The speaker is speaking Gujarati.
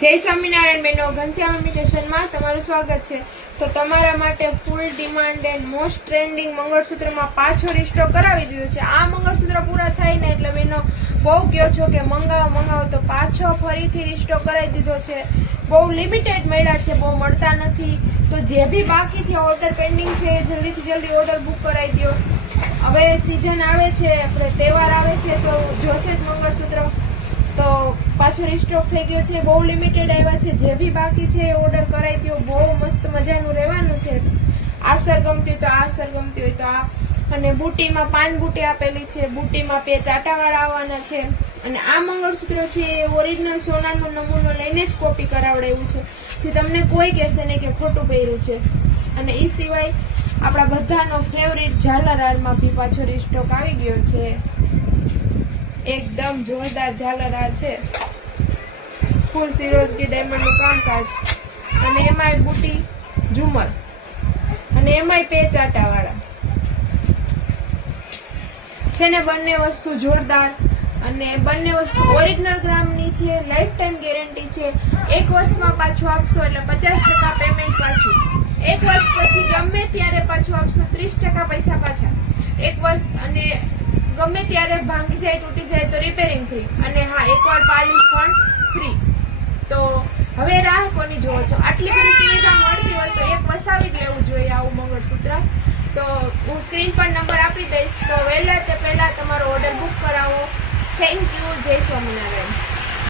જય સ્વામિનારાયણ બહેનો, ઘનશ્યામ ઇમિટેશનમાં તમારું સ્વાગત છે। તો તમારા માટે ફૂલ ડિમાન્ડ એન્ડ મોસ્ટ ટ્રેન્ડિંગ મંગળસૂત્રમાં પાછો રિસ્ટોક કરાવી દીધો છે। આ મંગળસૂત્ર પૂરા થાય ને એટલે બહેનો બહુ કહો છો કે મંગાવો તો પાછો ફરીથી રિસ્ટોક કરાવી દીધો છે। બહુ લિમિટેડ મળ્યા છે, બહુ મળતા નથી। તો જે બી બાકી છે, ઓર્ડર પેન્ડિંગ છે, જલ્દીથી જલ્દી ઓર્ડર બુક કરાવી દો। હવે સિઝન આવે છે, આપણે તહેવાર આવે છે તો જોશે જ મંગળસૂત્ર, તો પાછો રિસ્ટોક થઈ ગયો છે। બહુ લિમિટેડ આવ્યા છે, જે બી બાકી છે ઓર્ડર કરાવી દો। બહુ મસ્ત મજાનું રહેવાનું છે। આસર ગમતી હોય તો આસર, ગમતી હોય તો આ, અને બુટીમાં પાન બુટી આપેલી છે, બુટીમાં પેચ આટાવાળા આવવાના છે। અને આ મંગળસૂત્ર છે એ ઓરિજિનલ સોનાનો નમૂનો લઈને જ કોપી કરાવડાવ્યું છે, thì તમને કોઈ કહેશે નહીં કે ખોટું પહેર્યું છે। અને એ સિવાય આપણા બધાનો ફેવરિટ ઝાલર હારમાં બી પાછો રિસ્ટોક આવી ગયો છે। एकदम जोरदार झालर हार छे, फूल सिरोजगी डायमंड નું કામકાજ, અને એમાંય બુટી ઝુમર, અને એમાંય પેચ આટાવાળા છે ને। બંને વસ્તુ જોરદાર, અને બંને વસ્તુ ઓરિજિનલ ગ્રામની છે, લાઈફ ટાઈમ ગેરંટી છે। એક વર્ષમાં પાછું આપશો એટલે 50% પેમેન્ટ પાછું, એક વર્ષ પછી ગમે ત્યારે પાછું આપશો 30% પૈસા પાછા એક વર્ષ, અને ગમે ત્યારે ભાંગી જાય તૂટી જાય તો રિપેરિંગ ફ્રી, અને હા એકવાર પાલિશ પણ ફ્રી। તો હવે રાહ કોની જોવો છો? આટલી બધી સુવિધા મળતી હોય તો એક વસાવી જ લેવું જોઈએ આવું મંગળસૂત્ર। તો હું સ્ક્રીન પર નંબર આપી દઈશ, તો વહેલા તે પહેલા તમારો ઓર્ડર બુક કરાવો। Thank you. જય સ્વામિનારાયણ।